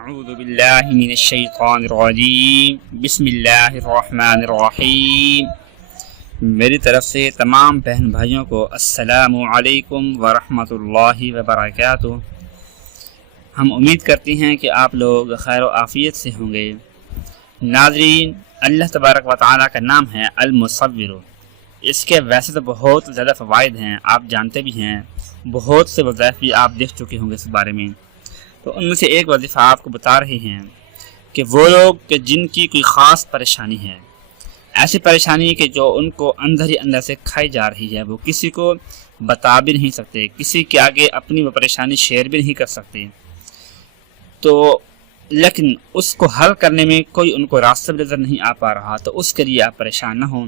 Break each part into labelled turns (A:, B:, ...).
A: اعوذ باللہ من الشیطان الرجیم بسم اللہ الرحمن الرحیم میری طرف سے تمام بہن بھائیوں کو السلام علیکم ورحمۃ اللہ وبرکاتہ. ہم امید کرتے ہیں کہ آپ لوگ خیر و عافیت سے ہوں گے. ناظرین، اللہ تبارک و تعالیٰ کا نام ہے المصور. اس کے ویسے تو بہت زیادہ فوائد ہیں، آپ جانتے بھی ہیں. بہت سے وظائف بھی آپ دیکھ چکے ہوں گے اس بارے میں. تو ان میں سے ایک وظیفہ آپ کو بتا رہے ہیں کہ وہ لوگ کہ جن کی کوئی خاص پریشانی ہے، ایسی پریشانی کہ جو ان کو اندر ہی اندر سے کھائی جا رہی ہے، وہ کسی کو بتا بھی نہیں سکتے، کسی کے آگے اپنی وہ پریشانی شیئر بھی نہیں کر سکتے۔ تو لیکن اس کو حل کرنے میں کوئی ان کو راستہ نظر نہیں آ پا رہا، تو اس کے لیے آپ پریشان نہ ہوں۔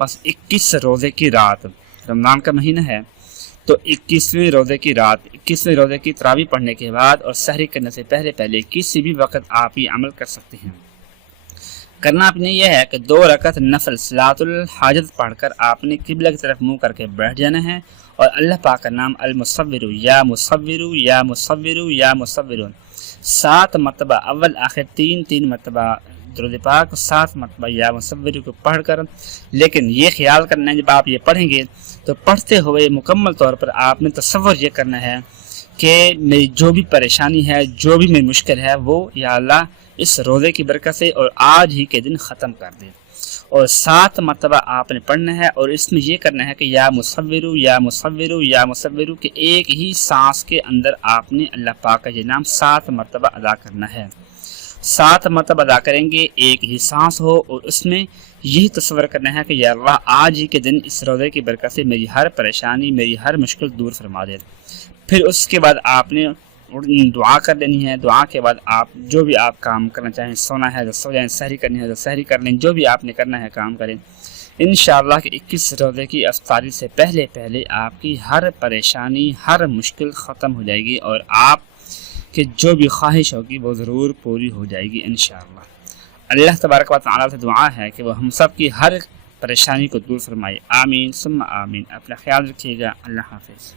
A: بس اکیس روزے کی رات، رمضان کا مہینہ ہے۔ تو اکیسویں روزے کی رات، اکیسویں روزے کی تراوی پڑھنے کے بعد اور سحری کرنے سے پہلے پہلے کسی بھی وقت آپ یہ عمل کر سکتے ہیں۔ کرنا آپ نے یہ ہے کہ دو رکعت نفل صلاۃ الحاجت پڑھ کر آپ نے قبلہ کی طرف منہ کر کے بیٹھ جانا ہے اور اللہ پاک کا نام المصور یا مصور یا مصور یا مصور سات مرتبہ اول، آخر تین تین مرتبہ درود پاک سات مرتبہ یا مصور کو پڑھ کر۔ لیکن یہ خیال کرنا ہے، جب آپ یہ پڑھیں گے تو پڑھتے ہوئے مکمل طور پر آپ نے تصور یہ کرنا ہے کہ میری جو بھی پریشانی ہے، جو بھی میری مشکل ہے، وہ یا اللہ اس روزے کی برکت سے اور آج ہی کے دن ختم کر دے۔ اور سات مرتبہ آپ نے پڑھنا ہے اور اس میں یہ کرنا ہے کہ یا مصور یا مصور یا مصور کے ایک ہی سانس کے اندر آپ نے اللہ پاک کا یہ نام سات مرتبہ ادا کرنا ہے۔ سات مرتبہ ادا کریں گے، ایک ہی سانس ہو اور اس میں یہی تصور کرنا ہے کہ یا اللہ آج ہی کے دن اس روزے کی برکت سے میری ہر پریشانی، میری ہر مشکل دور فرما دے۔ پھر اس کے بعد آپ نے دعا کر لینی ہے۔ دعا کے بعد آپ جو بھی آپ کام کرنا چاہیں، سونا ہے تو سو جائیں، سحری کرنی ہے تو سحری کر لیں، جو بھی آپ نے کرنا ہے کام کریں۔ انشاءاللہ کہ اکیس روزے کی افطاری سے پہلے پہلے آپ کی ہر پریشانی، ہر مشکل ختم ہو جائے گی اور آپ کہ جو بھی خواہش ہوگی وہ ضرور پوری ہو جائے گی انشاءاللہ۔ اللہ تبارک و تعالیٰ سے دعا ہے کہ وہ ہم سب کی ہر پریشانی کو دور فرمائے۔ آمین۔ ثم آمین۔ اپنا خیال رکھیے گا۔ اللہ حافظ۔